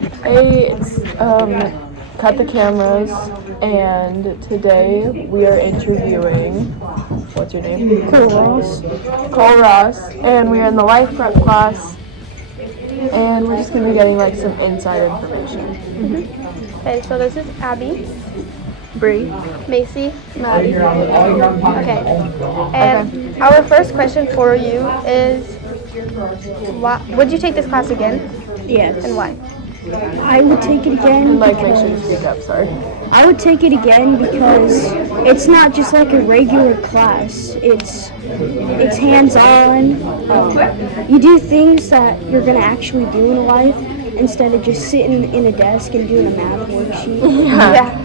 Hey, it's cut the cameras, and today we are interviewing. What's your name? Cole Ross. Cole Ross, and we are in the life prep class, and we're just gonna be getting like some inside information. Okay, so this is Abby, Bree. Macy, Maddie. Okay, Okay. and our first question for you is, would you take this class again, Yes. and why? I would take it again And like, make sure you because speak up. Sorry. I would take it again because it's not just like a regular class. It's hands-on. You do things that you're gonna actually do in life instead of just sitting in a desk and doing a math worksheet. Yeah.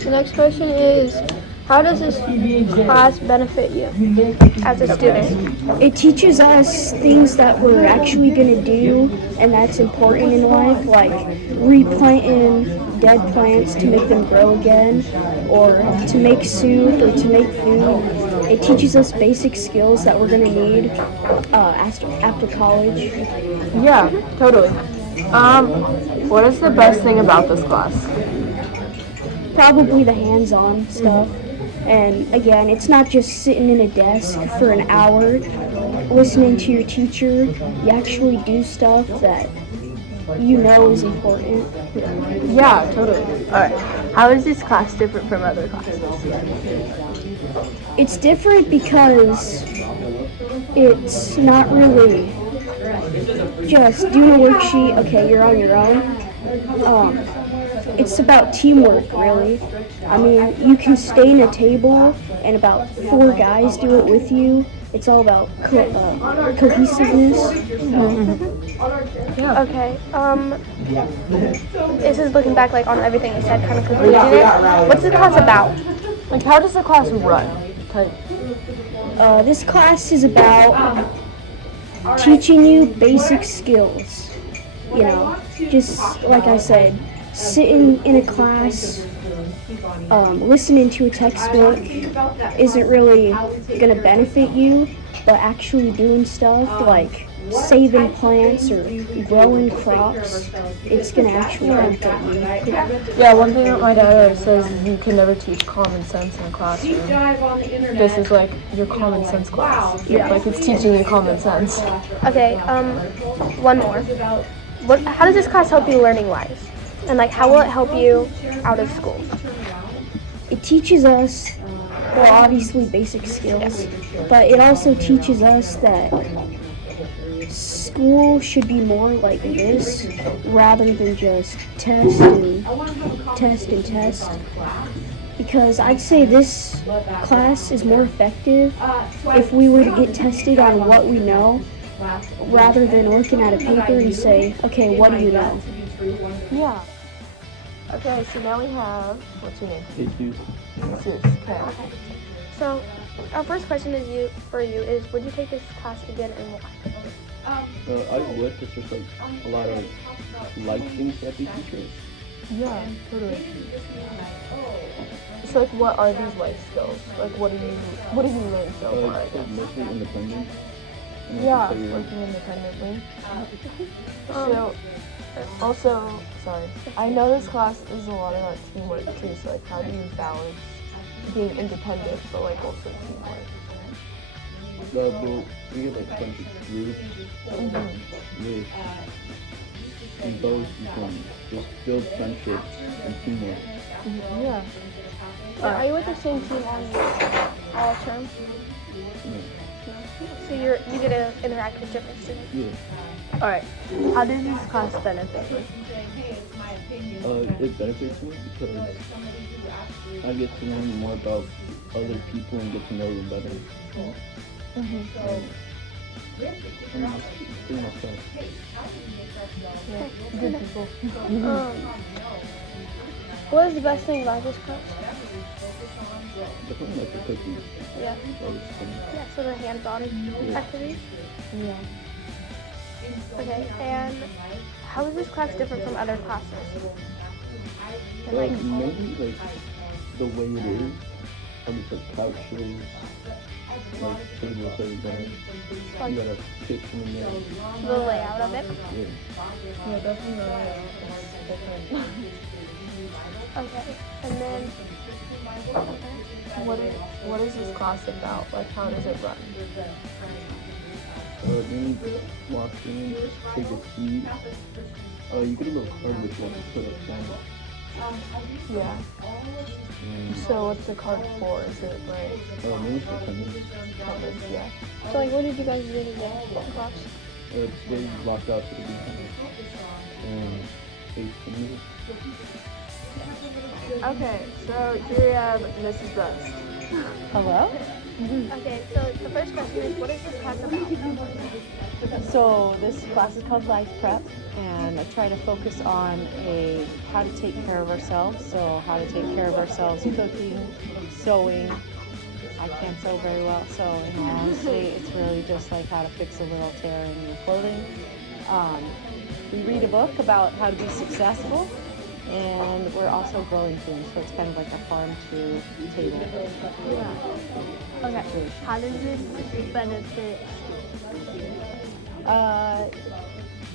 The next question is, how does this class benefit you as a student? It teaches us things that we're actually gonna do and that's important in life, like replanting dead plants to make them grow again, or to make soup or to make food. It teaches us basic skills that we're gonna need after college. Yeah, totally. What is the best thing about this class? Probably the hands-on stuff. And again, it's not just sitting in a desk for an hour listening to your teacher. You actually do stuff that you know is important. Yeah, totally. Alright, how is this class different from other classes? It's different because it's not really just doing a worksheet, okay, you're on your own. It's about teamwork, really. I mean, you can stay in a table and about 4 guys do it with you. It's all about cohesiveness. Yeah. Okay, this is looking back like on everything you said, kind of concluding it. What's the class about? Like, how does the class run? Type. This class is about teaching you basic skills. You know, just like I said, sitting in a class, listening to a textbook isn't really going to benefit you, but actually doing stuff like saving plants or growing crops, it's going to actually benefit you. Yeah, one thing that my dad always says is you can never teach common sense in a classroom. This is like your common sense class. Yeah. Like, it's teaching you common sense. Okay, one more. How does this class help you learning wise? And like, how will it help you out of school? It teaches us, well, obviously basic skills, but it also teaches us that school should be more like this rather than just test and test. Because I'd say this class is more effective if we were to get tested on what we know rather than looking at a paper and say, okay, what do you know? Yeah. Okay, so now we have, what's your name? Jesus. Sis. Okay. So, our first question for you is, would you take this class again and why? I would, because there's like a lot of life things that they teach us. Yeah, totally. So, like, what are these life skills? Like, what have you learned so far, I It's like guess? mostly independence. And Yeah, like, working independently. So, also, sorry, I know this class is a lot about teamwork too, so like, how do you balance being independent but like also teamwork? well, we get like a bunch of groups with, in those you can just build friendships and teamwork. Yeah. Are you with the same team all term? So you get to interact with different students? Yeah. Alright, how does this class benefit you? It benefits me because I get to learn more about other people and get to know them better. And that's pretty much that. Yeah. Good people. What is the best thing about this class? Definitely like the cookies. Yeah. Yeah, so the hands-on activities? Yeah. Okay, and how is this class different from other classes? And like, Maybe like the way it is, just like couches, like tables everywhere. Like You got a kitchen in there. the layout of it. Yeah. Yeah, definitely. It's different. Okay. And then What is this class about? Like, how does it run? Then you walk in, take a seat. You get a little card with you to put up front. Yeah. And, So what's the card for? Is it like mainly for attendance. attendance? Yeah. so like what did you guys do today in class? Today we walked out to the beach and ate some noodles. Okay, so here we have Mrs. Rust. Hello. Okay, so the first question is what is this class about? So this class is called Life Prep, and I try to focus on how to take care of ourselves. So how to take care of ourselves, cooking, sewing. I can't sew very well, so in all honesty, it's really just like how to fix a little tear in your clothing. We read a book about how to be successful, and we're also growing things, so it's kind of like a farm to table. Okay. How does this benefit?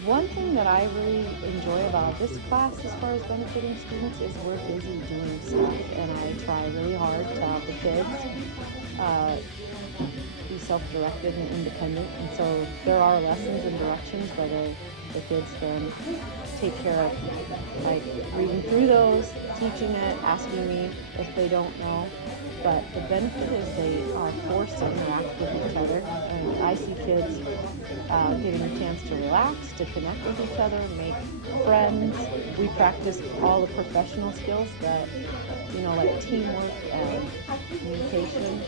One thing that I really enjoy about this class as far as benefiting students is we're busy doing stuff, and I try really hard to have the kids be self-directed and independent, and so there are lessons and directions whether the kids can take care of, like reading through those, teaching it, asking me if they don't know. But the benefit is they are forced to interact with each other, and I see kids getting a chance to relax, to connect with each other, make friends. We practice all the professional skills that, like teamwork and communication.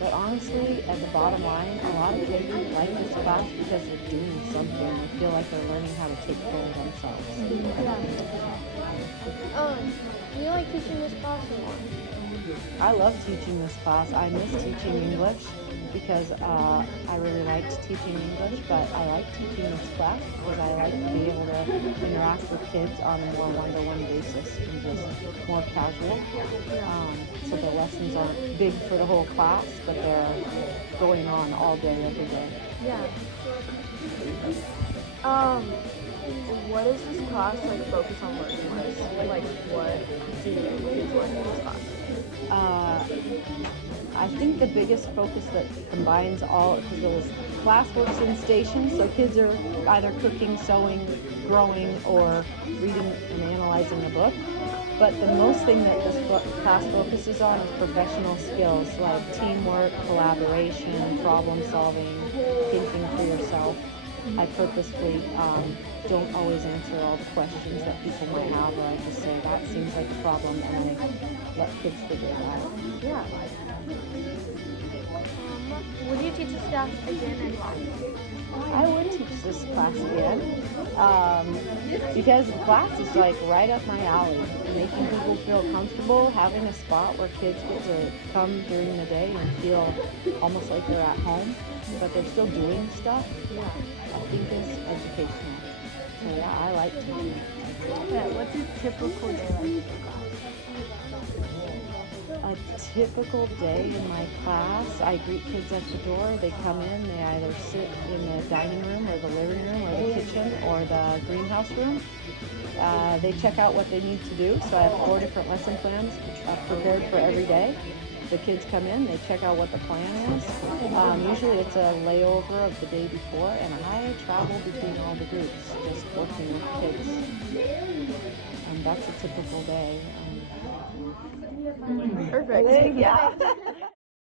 But honestly, at the bottom line, a lot of kids like this class because they're doing something. They feel like they're learning how to take care of themselves. Do you like teaching this class or what? I love teaching this class. I miss teaching English because I really liked teaching English, but I like teaching this class because I like to be able to interact with kids on a more one-to-one basis and just more casual. So the lessons aren't big for the whole class, but they're going on all day, every day. Yeah. What does this class like focus on learning wise? Like what do kids learn in this class? I think the biggest focus that combines all, because it was class works in stations, so kids are either cooking, sewing, growing, or reading and analyzing a book. But the most thing that this class focuses on is professional skills like teamwork, collaboration, problem solving, thinking for yourself. I purposefully don't always answer all the questions that people might have, or I just say that seems like a problem, and I let kids figure it out. Yeah. Would you teach this class again and why? I would teach this class again because the class is like right up my alley. Making people feel comfortable, having a spot where kids get to come during the day and feel almost like they're at home, but they're still doing stuff. I think is educational. So yeah, I like teaching. Yeah, what's a typical day like in class? A typical day in my class, I greet kids at the door. They come in, they either sit in the dining room or the living room or the kitchen or the greenhouse room. They check out what they need to do. So I have 4 different lesson plans prepared for every day. The kids come in, they check out what the plan is. Usually it's a layover of the day before, and I travel between all the groups, just working with kids. And that's a typical day. Perfect. Yeah.